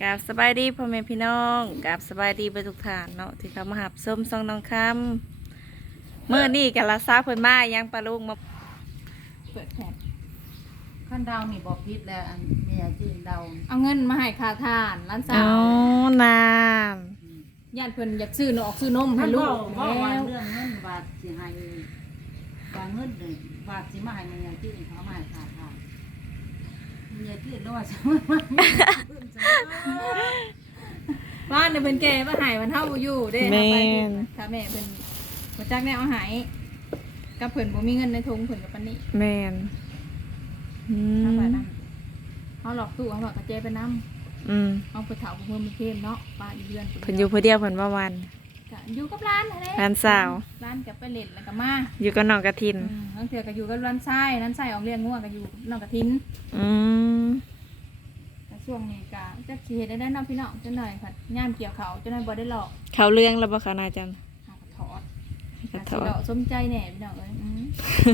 กราบสบายดีพ่อแม่พี่น้องกราบสบายดีไปทุกท่านเนาะที่เขามาหับส้มซองน้องคำเมื่อนี่กันละซาเพิ่นมายังปลาลูกมาเปิดแผนขั้นดาวนี่บอกพิษแล้วอันเมียจีนดาวเอาเงินมาให้ค่าทานร้านสาอ๋อวนานญาติเพิ่นอยากซื้อนอกซื้อนมให้ท่านลูบกอกว่าว่าแล้วเรื่องเงินบาทสิให้บาทเงินเลยบาทสิมาให้เมียจีนเขามาให้ขาด ขาดเมียจีนแล้วว่าจะมาบ้านเนี่ยเพิ่นแก่มาใหายมันเฮาบ่อยู่เด้แม่ถ้าไปนถ้าแม่เพิ่นบ่จักแนวเอาใหายกับเพิ่นบ่มีเงินในถุงเพิ่นกับปานนี้แมนอืถ้ามบาดนั้นเฮาหลอกตู้เฮาหลอกกระเจไปนำอืมเฮาไปเฒ่าเพิ่นมีเพิ่มเนาะป้าอีเดือนเพิ่นอยู่เพื่อเดียวเพิ่นว่าวันก็ อยู่กับร้านนั่นแหละร้านสาว ร้านก็ไปเล่นแล้วก็มาอยู่กับน้องกระทินอืมบางเทื่อก็อยู่กับร้านทรายร้านทรายออกเลี้ยงงัวก็อยู่กับน้องกระทินอืมแต่ช่วงนี้ก็จักสิเฮ็ดได้ได้เน้องพี่น้องจังหน่อยค่ะย่ามเกี่ยวเขาจังหน่อยบ่ได้หลอกเขาเรื่องแล้วบ่คะนายจันหากระถอดกระหาทสิอหลอกสมใจแหน่พี่น้องเอ้ยอืม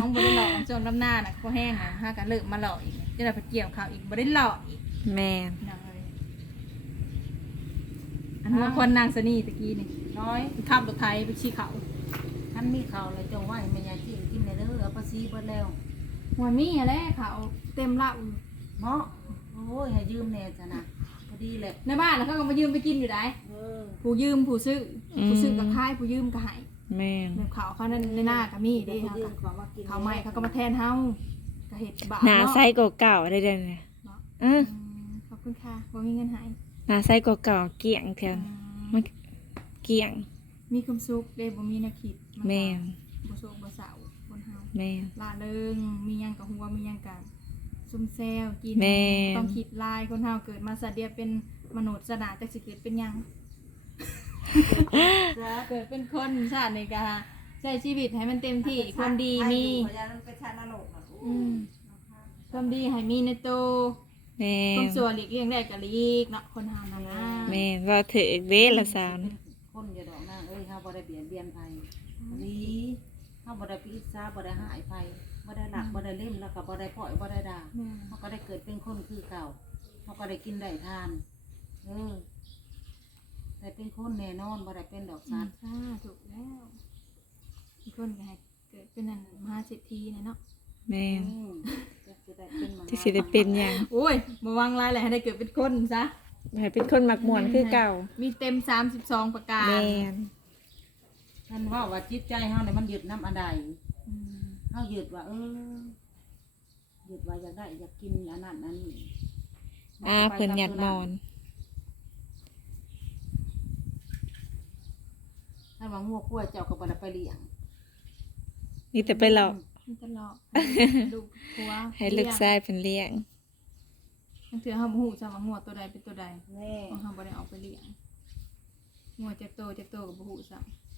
ของบ่ได้หลอกช่วงลำหน้าน่ะเขาแห้งอะหากันเลิกมาหลอกอีกจังหน่อยไปเกี่ยวเขาอีกบ่ได้หลอกอีกแมนพี่น้องเอ้ยอันหัวคนนางสนีตะกี้นี่ น้อยขับรถไถไปชี้เขาท่านมีข่าวเลยจงว่าให้เมียจีนกินเลยเด้อเอาภาษีเบิดแล้วหัวมีอะแหละเขาเต็มละอยู่เหมาะโอ้ยให้ยืมแน่จ้ะนะพอดีแหละในบ้านแล้วเขาก็มายืมไปกินอยู่ได้เออผู้ยืมผู้ซื้อผู้ซื้อก็ขายผู้ยืมก็ให้แมนแบบเขาเขานั่นในหน้าก็มีเดี๋เด้ยวเขายืก็มเขามากินเขาไม่เขาก็มาแทนเฮาก็เห็ดบาปหนาเนาะไซส์เก่าๆได้เด้อเนี่ยเนาะเอออืมขอบคุณค่ะบ่มีเงินใหายหนาไซส์เก่าๆเกี่ยงเทียนมัน เกี่ยง มีความสุขเด้บ่มีแนวคิดนก็แม่นบ่โศกบ่เศร้าคนเฮาแมนล่าเริงมีหยังกับหัวมีหยังกับซุ่มแซวกินแม่น ต้องคิดลายคนเฮาเกิดมาสะเดียเป็นมนุษย์สนาจักสิเกิดเป็นหยังเกิดเป็นคนชาตินี่ก็ใช้ชีวิตให้มันเต็มที่ความดีมีอืม ความดีให้มีในตัวแมความนชั่วหลีกเลี่ยงได้ก็หลีกเนาะคนเฮานั่นนะแมนว่าเถอะเด้ละสาวเป็นค ดีเขาบ่ได้พิษซาบ่ได้หายไผบ่ได้หลักบ่ได้เล่มแล้วก็บ่ได้ปล่อยบ่ได้ด่าแม่เขาก็ได้เกิดเป็นคนคือเก่าเขาก็ได้กินได้ทานเออแต่เป็นคนแน่นอนบ่ได้เป็นดอกอืสัมตว์สาถูกแล้วมีคนก็ให้เกิดเป็นนั่นมหาเศรษฐีนะเนาะ แมนอืมจะได้เป็นมหาที่สิได้เป็นอย่างโอ้ยมาวางลายแหละให้ได้เกิดเป็นคนซะ ให้เป็นคนมักม่วนคือเก่ามีเต็ม 32 ประการแมน ท่านว่าว่าจิตใจเฮาเนี่ยมันยึดน้ำอันใดอืมเฮายึดว่า เออยึดว่าอยากได้อยากกินอันนั้นอันนี้อ่าเพิ่นหยัดนอนท่านว่างัวกล้วยเจ้าก็บ่ได้ไปเลี้ยงนี่แต่ไปหลอกมีตลอดลูกผัวให้ลูกชายเป็นเลี้ยงบางเทื่อเฮาบ่ฮู้จักว่างัวตัวใดเป็นตัวใดแน่เพราะเฮาบ่ได้เอาไปเลี้ยงงัวจักโตจักโตก็บ่ฮู้ซ้ำ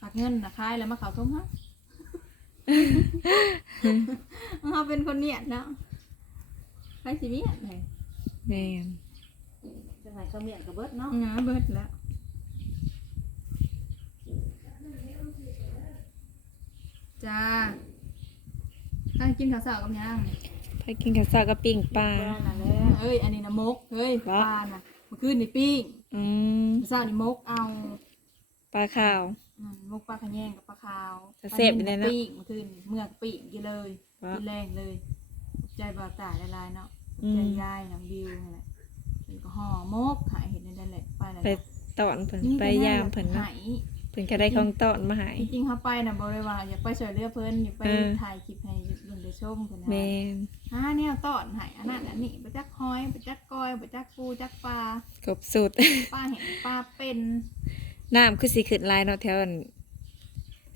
ฝากเงินน่ะขายแล้วมาเข้าทุ่งเฮาเฮาเป็นคนเนียดเนาะใครสิเนียดเลยแมนจังไงก็เมียนก็เบิดเนาะงาเบิดแล้วจ้าถ้ากินข้าวสาวกับยังไปกินข้าวซอยกับปิ้งปลาเบิดนั่นแหละเอ้ยอันนี้นะมกเฮ้ยปวะลาน่ะเมื่อคืนนี่ปิ้งอืม ข้าวสาวนี่มกเอาปลาขาว อืมมกปลาขะแยงกับปลาขาวจะเสพไปเลยเนาะปิ้งเมื่อคืนนี่เมื่อกปิ้งกินเลยวะกินแรงเลยใจบ่าวตายละลายเนาะอืมใจยายน้ำบิวนั่นแหละเป็นก็ห่อมกขายเห็นนั่นแหละไปแล้วไปก็ตอนเพิ่นนี่ไปยามเพิ่นไหเนาะเพิ่นก็ได้ของตอนมาใหายจริงๆเขาไปนะบริวารอยากไปช่วยเหลือเพิ่นอยากไปเออ ถ่ายคลิปให้ลุงได้ชมเพิ่นนะแมนอ่าเนี่ยตอนให้อันนั้นอันนี้ไปจักหอยไปจักก้อยไปจักปูจักปลาครบสุดปลาเห็นปลาเป็น น้ำคือสิขึ้นหลายเนาะแถวนั้น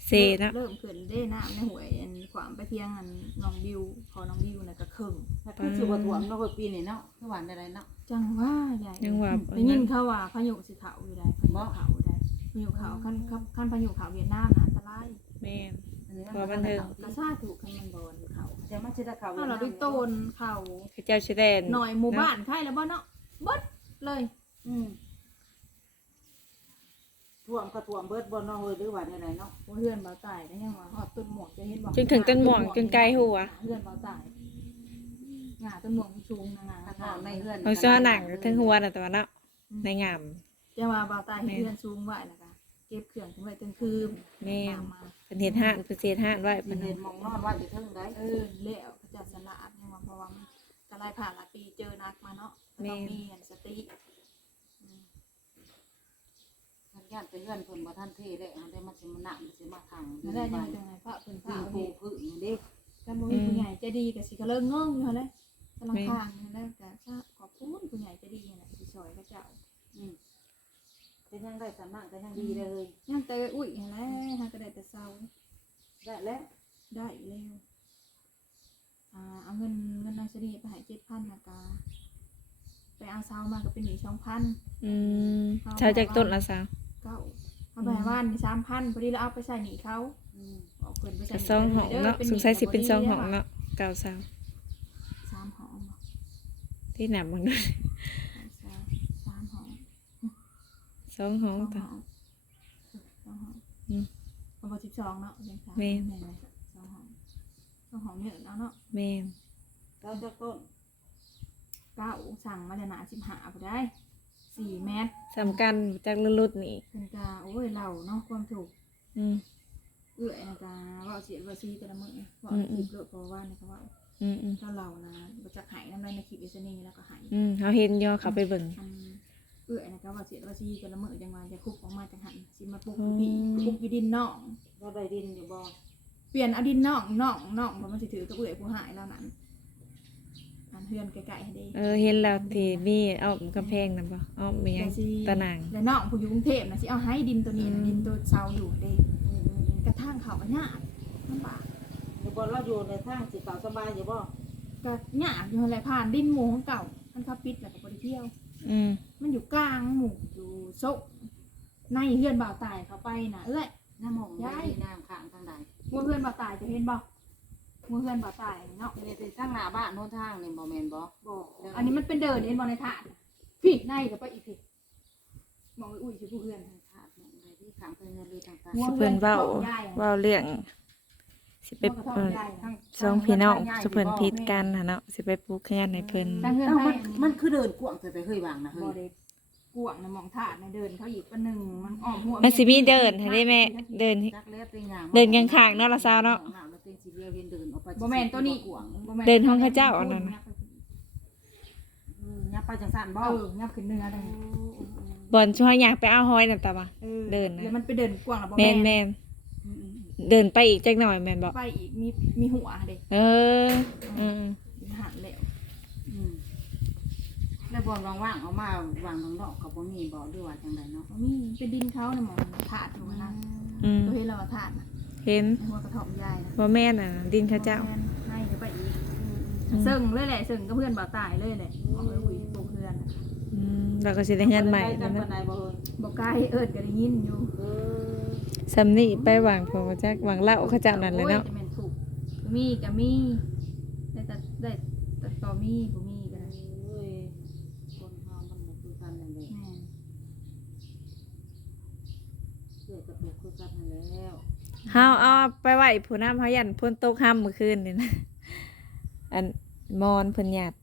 เซเนาะเริ่มขึ้นได้น้ำในหวยอันความไปเที่ยงอันน้องบิวพอน้องบิวน่ะก็ครึ่งแต่คือสิบ่ถ่วมเนาะเพิ่นปีนี้เนาะคือหวานได้เนาะจังว่าใหญ่ยังว่าได้ยินเขาว่าพายุสิเขาอยู่ได้พายุเขาได้พายุเขาขั้นขั้นขั้นพายุเขาเวียดนามน่ะอันตรายแม่นอันนี้บ่บันเทิงกระซาถูกคันมันบอลเขาแต่มันสิได้เข้าถ้าเราไปโตนเขาเขาเจ้าสิได้หน่อยหมู่บ้านใครแล้วบ่เนาะเบดเลย อืม ท่วมก็ท่วมเบิดบ่เนาะเฮ้ยหรือว่าได้ไรเนาะว่าเฮือนบ่ตายได้ยังว่าฮอดต้นหมวกจะเห็นบ่จนถึงต้นหม่วงจนไกลหัว เฮือนบ่ตายหงาต้นหมวกสูงนะงาถ้าเข้าในเฮือนเอาซ้อหนังถึงหัวน่ะแต่ว่าเนาะในงามจะว่าบ่าวตายเฮ็ดเรือนสูงไว้แล้วก็เก็บเครื่องขึ้นไว้ตั้งคืนแม่ตามมาเป็นเฮ็ดห้านเป็นเศษห้านไว้สิเพิ่นเห็นมองนอนว่าจะเทิงได้เออแล้วเขาจะสละยังว่าเพราะว่ามันก็หลายผ่านหลายปีเจอนักมาเนาะก็ต้องมีอันสติอืม ท่านญาติไปเฮือนเพิ่นบ่ทันเทได้มันได้มาสิมาหนักมันสิมาขังแล้วได้ยังจังไงพระเพิ่นพผ้าระปูนี่พื้นนี่เด้ถ้าบ่มีผู้ใหญ่ใจดีก็สิก็เลิกงงอยู่หั่นแหละกำลังทางนี่แหละแต่ถ้าขอบคุณผู้ใหญ่ใจดีนี่แหละสิช่วยพระเจ้าอืมก็ยังได้สำนักก็ยังดีเลยยังแต่อุ้ยหั่นแหละหาก็ได้แต่เศร้าได้แล้วได้แล้วอ่าเอาเงินเงินนางสรีไปให้7,000แล้วก็ไปเอาเซามาก็เป็นหนี้2,000อืมชาวจากต้นละสาวเก้า เอาไปให้บ้านสามพันพอดีแล้วเอาไปใส่หนีเขาอืมเอาเพิ่นไปใส่ก็ซองห้องเนาะสงสัยสิเป็นซองห้องเนาะเก่าสาวสามห้องเนาะที่หนับมันด้วยสามสามห้องสองห้องสองต่อห้องสองห้องอืมประมาณสิบสองเนาะเป็นสามแม่นแม่นไหมสองห้องสองห้องเนี่ยเอาเนาะแม่นเราจะต้นเก้าสั่งมาจะหนาสิบห้าพอได้ สี่เมตรสำคัญจากรุ่นๆนี่เป็นกาโอ้ยเราเนาะความถูกอืมเอื้อยนะกาว่าเสียว่าซีแต่ละมื้อว่าอืมคลิปโลดเพราะว่านี่เขาว่าอืมอืมถ้าเรานะบ่จักหายน้ำลายในคลิปเอสนี่แล้วก็หายอืมเขาเห็นย่อเขาไปเบิ่งอันเอื้อยนะครับว่าเสียว่าซีกันละเมื่อจังมาจะคุกออกมาจังหันสิมาปลุกอืมพี่ปลุกอยู่ดินน่องเราได้ดินอยู่บ่เปลี่ยนเอาดินน่องน่องน่องบ่มันสิถือกับเอื้อยผู้หายแล้วนั้น อันเฮือนไกลๆให้ดีเออเห็นแล้วที่มีอ้อมกำแพงนั่นบ่อ้อมมีหยังแต่สิตะนางแล้วน่องผู้อยู่กรุงเทพนะสิเอาให้ดินตัวนี้อืนะมดินตัวเซาอยู่เด้อืมอืมอืมกระทั่งเขาก็ยากลำบากอยู่บ่เราอยู่ในทางสิเก่าสบายอยู่บ่ก็ยากอยู่อะไรผ่านดินหมู่ของเก่ามันเขาปิดแล้วก็บ่ได้เที่ยว อืมมันอยู่กลางหมู่อยู่โซะในเฮือนบ่าวตายเขาไปน่ะเอ้ย น้ำหมองได้น้ำข้างทางใดมัวเพื่อนบ่าวตายจะเห็นบ่ มัวเพื่อนบ่าวตายเนาะนี่เป็นทางหน้าบ้านโน้นทางนี่บ่แม่นบ่บอกอันนี้มันเป็นเดินเห็นบ่ในถาดพี่ในกับไปอีกพี่มองไปอุ้ยสิผู้เพื่อนถาดหมองใดที่ข้างเพิ่นเงินเลยต่างมัวสิเพื่เพิ่อนนเว้าใหญ่อะเว้าเรื่องสิไปมัวกระท่อมเออใหญ่ๆทั้งสองพี่น้องสุเพิ่นผิดกันน่ะเนาะสิไปปลูกขยันให้เพิ่นทั้งเงินเอ้าให้มันมันคือเดินกว้างแต่ไปเฮ้ยวางนะเฮ้บ่ยได้กวางนะมองถาดนะเดินเขาอีกปะหนึ่งมันอ้อมหัวมันสิมีเดินให้ได้แม่เดินจักแล้วเป็นหยังเดินข้างๆเนาะละซาวเนาะ บ่แม่นตัวนี้กว้างบ่แม่เดินห้องข้าเจ้าอันนั้นน่ะอืมยับไปจังซั่นบ่เออยับขึ้นเนื้อได้บ่อนช่วยอยากไปเอาหอยนั่นตาบ่ะออเดินนะ แล้วมันไปเดินกวางแล้วบ่แม่นแม่แม่นอืมอืมเดินไปอีกจักหน่อยแม่นบ่ไปอีกมีมีหัวเด้เอออืมมีหันแล้วอืมแล้วบ่ว่างๆเอามาวางข้างนอกก็บ่มีบ่หรือว่าจังไดเนาะบ่มีเป็นดินเขาน่ะหมองถาดอยู่นะอืมตัวเห็นแล้วว่าถาดน่ะ เห็นหัวกระถมใหญ่นะบ่แม่นน่ะ ดินเขาเจ้าแม่นให้เดี๋ยวไปอีกอืมซึ่งเลยแหละซึ่งก็เพื่อนบ่าวตายเลยแหละบอกเลยอุ้ยปลูกเพื่อนน่ะอืมเราก็สิได้เงินใหม่จันั่งนปานะนใดบ่เฮ้ยบอกไกลเอิดก็ได้ยินอยู่เออสำนี่ไปหวังพอจักหวังเหล้าเขาเจ้านั่นเลยเนาะโอ้จะแม่นถูกมีก็มีได้แต่ได้แต่ต่อมีบ่มีก็ได้เอ้ยคนเฮามันบ่คือกันนั่นแหละแม่นเกิดกับลูกคือกันนั่นแล้ว เฮาเอาไปไหว้ผู้น้ำเฮายันพ่นตกค่ำเมื่อคืนนี่นะอันมอนเพิ่นญาติ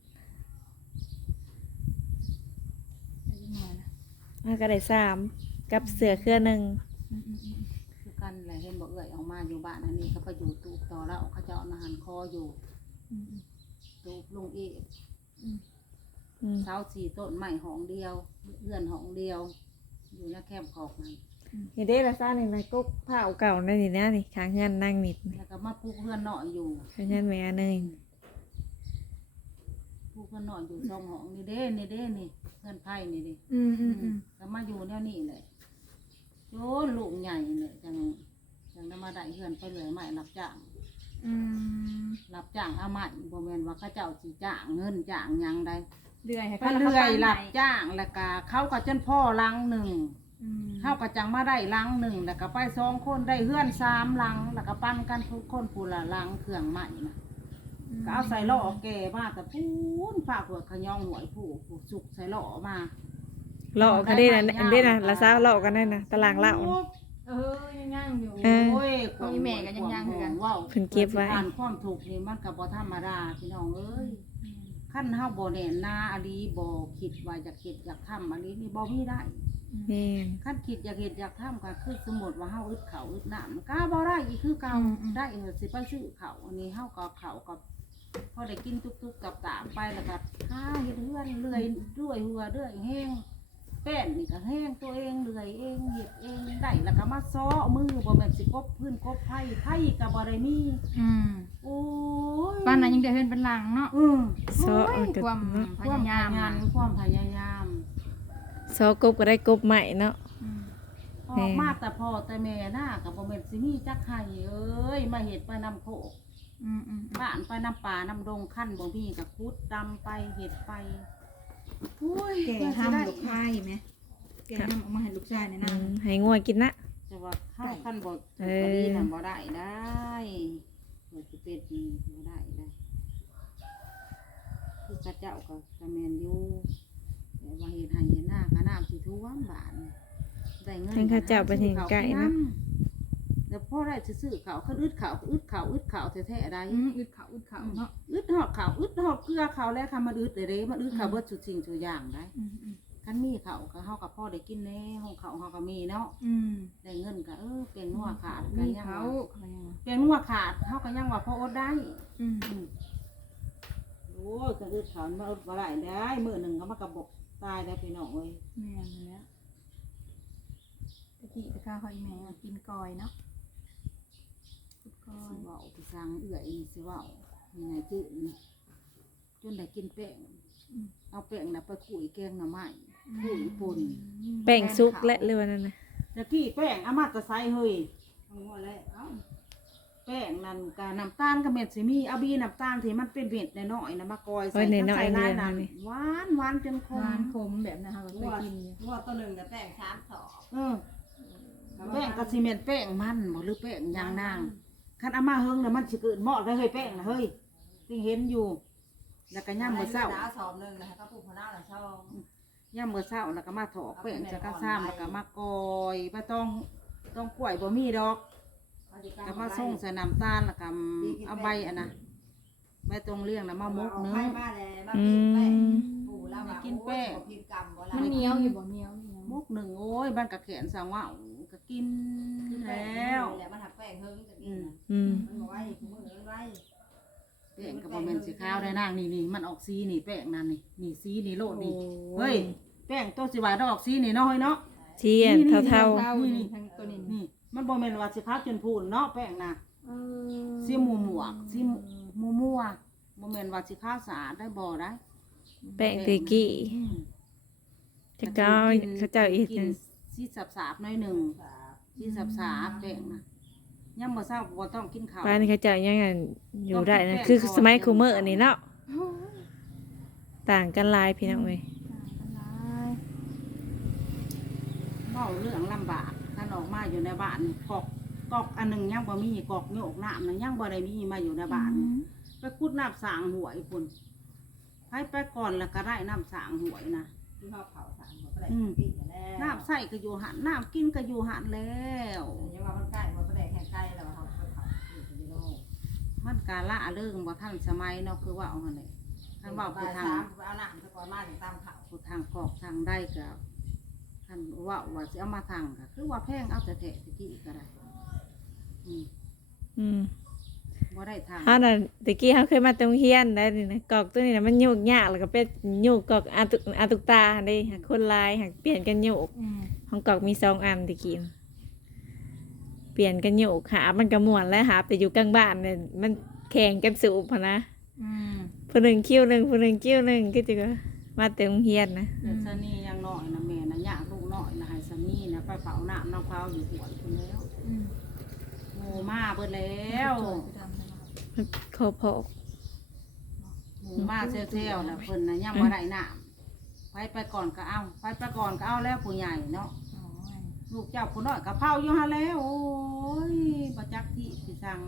ได้ยินหน่อยนะเฮาก็ได้สามกับเสือเครือหนึงอืมอืมอืมคือกันแหละเห็นบ่เอ้ยออกมาอยู่บ้านอันนี้ก็ไปอยู่ตูบต่อแล้วเขาเจ้าเอาอาหารคออยู่อืมอืมตูบลงอีกอืมอืมเสาสี่ต้นไม้หองเดียวเลื่อนหองเดียว อยู่ในแคมป์ขอกนั่น นี่เด้ละซ่านี่นะกกผ้าเก่านั่นนี่นะนี่ข้างเฮือนนั่งนิดนี่แล้วก็มาปลูกเพื่อนหน่อยอยู่ข้างเฮือนแม่อันนึงปลูกเพื่อนหน่อยอยู่ซองหองนี่เด้นี่เด้นี่เพื่อนไผ่นี่ดิอืมอืมอืมก็มาอยู่แนวนี้เลยโยนลูกใหญ่เลยจังจังได้มาได้เพื่อนไปเลยใหม่รับจ้างอืมรับจ้างเอาใหม่บ่แม่นว่าเขาเจ้าสิจ้างเงินจ้างหยังได้เรื่อยให้ไปขาเรื่อยขารับไปจ้างแล้วก็เขาก็จนพ่อลังหนึ่งอืม เขาก็จังมาได้ลังหนึ่งแล้วก็ไปสองคนได้เฮือนสามลังแล้วก็ปั้นกันทุกคนผู้ละลังเครื่องใหม่นะก็เอาใส่ล่อแก่มาแต่พูนฝากหัวขยองหวยผู้ผู้สุกใส่ล่อมาเลาะกันได้นะอันเด้นะละซ่าเลาะกันได้นะตารางเหล้าน่ะเออยังย่างอยู่เออโอ้ยของอีแม่ก็ยังย่างคือกันว้าวเพิ่นเก็บไว้อ่านความถูกนี่มันกับบ่ธรรมดาพี่น้องเอ้ยขั้นเฮาบ่แน่นหน้าอลีบ่คิดว่าอยากเฮ็ดอยากทำอลีนี่บ่มีได้ แม่น ขั้นคิดอยากเฮ็ดอยากทำก็คือสมมุติว่าเฮาอึดข้าวอึดน้ำมันก็บ่ได้อีกคือเก่าได้เออสิไปซื้อข้าวอันนี้เฮาก็เอาข้าวกับพอได้กินตุกๆกับตามไปแล้วก็หาเฮ็ดเฮือนเลื่อยด้วยหัวเรื่อยแห้งแป้นนี่ก็แห้งตัวเองเลื่อยเองเฮ็ดเองได้แล้วก็มาซ้อมือบ่แม่นสิกบพื้นกบไผไผก็บ่ได้มีอืมโอ้ยบ้านนั้นยังได้เฮือนเป็นหลังเนาะอืมโซเอาโอ้ยกระความเนาะพยายามงานะนความพยายา มโซกบก็ได้กบใหม่เนาะอืมออกมาแต่พ่อแต่แม่น่ากับบ่แม่นสิมีจักไห้เอ้ย มาเฮ็ดไปนำโคกอืมอืมบ้านไปนำป่านำดงขั้นบ่มีก็ขุดดำไปเฮ็ดไปอุ้ยแกเพื่อสิห้ามได้ลูกชายไหมแกห้ามออกมาให้ลูกชายในอืนั้นมให้งัวกินนะ จะว่าข้าวขั้นบ่เอบ่อดีน่ะบ่ได้ได้เพื่อสิเป็นบ่ได้ได้คือกระเจ้าก็ก็แม่นอยู่แต่ ว่าเฮ็ดให้เฮ็ดหน้าก็น้ำสิท่วมบ้านได้เงินทางข้าเจ้าไปถึงไก่เนาะแล้วพ่อได้ซื้อเขาเขาอึดเขาอึดเขาอึดเขาแท้ๆได้อืมอึดเขาอึดเขาเนาะอึดหอดเขาอึดหอดเกลือเขาแล้วค่ะมาอึดเลยเด้มาอึดเขาเบิดสุดสิ่งสุดอย่างได้อืมอืมคันมีเขาก็เฮากับพ่อได้กินแน่ห้องเขาเฮาก็มีเนาะอืมได้เงินก็เออเป็นนัวขาดก็มียังเขาว่าเขายังว่าเป็นนัวขาดเฮาก็ยังว่าพ่ออดได้อืมอืมโอ้ยก็อึดเขามาอดบ่ได้ได้มื้อหนึงก็มากระบอก ตายได้พี่น้องเอ้ยแม่นแล้วตะกี้ตะก้าเขาอีแม่กินกอยเนาะกินกอสิยเว้าไปสั่งเอื้อยนี่สิเว้านี่ไงจื้อนี่จนได้กินแป้งเอาแป้งน่ะไปขุยแกงหน่อไม้ขุยป่นแป้งซุกและเลยวันนั้นนะ ตะกี้แป้งอามาตะไซเฮ้ยแป้งนั่นกาน้ำตาลกับเม็ดสิมีเอาบีน้ำตาลที่มันเป็นเม็ดน้อยๆนะมากอยใส่ไว้ในน้อยใส่เดีลายยวนั่นนี่ หวานหวานจนคหวามนขมแบบนะคะเราเคยกินอยู่งวดตัวหนึ่งแต่แป้งสามสอบเออแป้งกับซีเมนต์แป้งมันบ่หรือแป้งยางนางคันเอามาเฮิงน่ะมันสิเกิดหมอดเลยเฮ้ยแป้งน่ะเฮ้ยที่เห็นอยู่ แล้วก็ย่ำมื้อเช้าดาวสอบหนึ่งนะคะก็ปลูกพะน้าหลังช่อง ย่ำมื้อเช้าแล้วก็มาถอกแป้งจะกระซ้ำแล้วก็มากอยบ่ต้องต้องกล้วยบ่มีดอก ก็มาส่งใส่น้ำตาลแล้วก็เอาใบอันนะใบตรงเลี้ยงนะมามกเนื้อ มาเลยมาอืกินแป้งมปู่แล้วมากินแป้งกินกรรมบ่มันเหนียวอยู่บ่เหนียวเหนียวมกหนึ่งโอ้ยบ้านกะแขนสั่งว่าก็กินแล้แล้ววแล้วมันหักแป้งเฮิงจะกิอืนมอืมมันบอกว่าคุณมือมันไว้แป้งกับบะเมนสีขาวได้นางนี่นี่มันออกสีนี่แป้งนั่นนี่นี่สีนี่โลดนี่โอ้เฮ้ยแป้งตัวสีหวานต้องออกสีนี่เนาะเฮ้ยเนาะเทียนเท่าเท่าเท่านี่ทางตัวนี้นี่ มันบะเมนว่าสีขาวจนพูนเนาะแป้งน่ะสีหมูหมวกสีหมูมัวบะเมนว่าสีขาวสะอาดได้บ่ได้แป้งเตกี้อืมจะก้าวเขาเจ้าอีกกินนะสีสับสาบๆหน่อยหนึ่งสีสับสาบๆแป้งนะย่ำบ่เศร้าบ่ต้องกินข้าวป้านเขาเจ้ายังไงอยู่ได้นะคือสมัยคูเมอร์นี่เนาะต่างกันหลายพี่น้องเว้ยเว้าเรื่องลำบากท่านออกมาอยู่ในบ้านนี่กอกกอกอันหนึงยังบ่มีกอกโยกน้ำนะยังบ่ได้มีมาอยู่ในบ้านนี่ไปขุดน้ำสางหวยพุ่นไปไปก่อนแล้วก็ได้น้ำสางหวยนะที่เขาเผาสามหัวแปลงปีแล้วน้ำใส่ก็อยู่หันน้ำกินก็อยู่หันแล้วยังว่ามันใกล้หัวแปลงแห่งใกล้แล้วเขาเผาอยู่ที่โลกมันกาละเรื่องบ่ทันสมัยเนาะคือว่าเอาหั่นแหละท่านเว่าผู้ทางสามเอาหน้าสะกอนมาถึงตามเขาผู้ทางกอกทางได้ก็ ท่านว่าว่าสิเอามาทางก็คือว่าแพงเอาแต่แทะตะกี้ก็ได้อืมอืมบ่ได้ทางเฮาน่ะตะกี้เฮาเคยมาตรงเฮียนได้นี่นะกอกตัวนี้น่ะมันโยกยากแล้วก็เป็นโยกกอกอาตุอาตุกตาได้หักคนลายหักเปลี่ยนกันโยกอืมของกอกมีสองอันตะกี้เปลี่ยนกันโยกหามันก็ม่วนแล้วหาแต่อยู่กลางบ้านเนี่ยมันแข่งกันสูบพะนะอืมผู้หนึ่งคิ้วหนึ่งผู้หนึ่งคิ้วหนึ่งก็จะว่ามาเต็มเฮียนนะ แต่สนียังน้อยนะแม่นะยากลูกน้อยนะให้ส นีนะไปเผาน้ำน้ำเผาอยู่หัวคนแล้วอืมโง่มาเบิดแล้วมันโคพอกหมูมาเซลๆนะเพิ่นนะยังบ่ได้น้ำไปไปก่อนก็เอาไปไปก่อนก็เอาแล้วผู้ใหญ่เนาะอ๋อลูกเจ้าผู้น้อยก็เผาอยู่หั่นแล้ว โอ้ยบ่จักที่สิสั่ง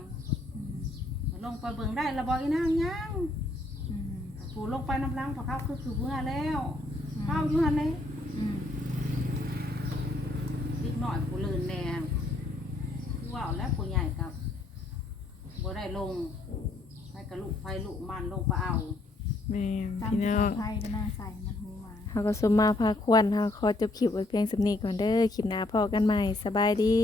อืมลงไปเบิ่งได้ละบ่อีนางยังอืมผู้ลงไปน้ำล้างพอเขาคือคือเมื่อแล้วอืมเผาอยู่หั่นเลยอืม นิดหน่อยผู้ลื่นแน่คือว่าแล้วผู้ใหญ่กับบ่ได้ลงไปกับลูกไฟลูกมันลงไปเอาแม่นตามพี่ที่น้อง ไทยก็น่าใส่มันหูมา เฮาก็สมมาพาควนเฮาขอจบคลิปไว้เพียงสำนี้ก่อนเด้อ คลิปหน้าพอกันใหม่ สบายดี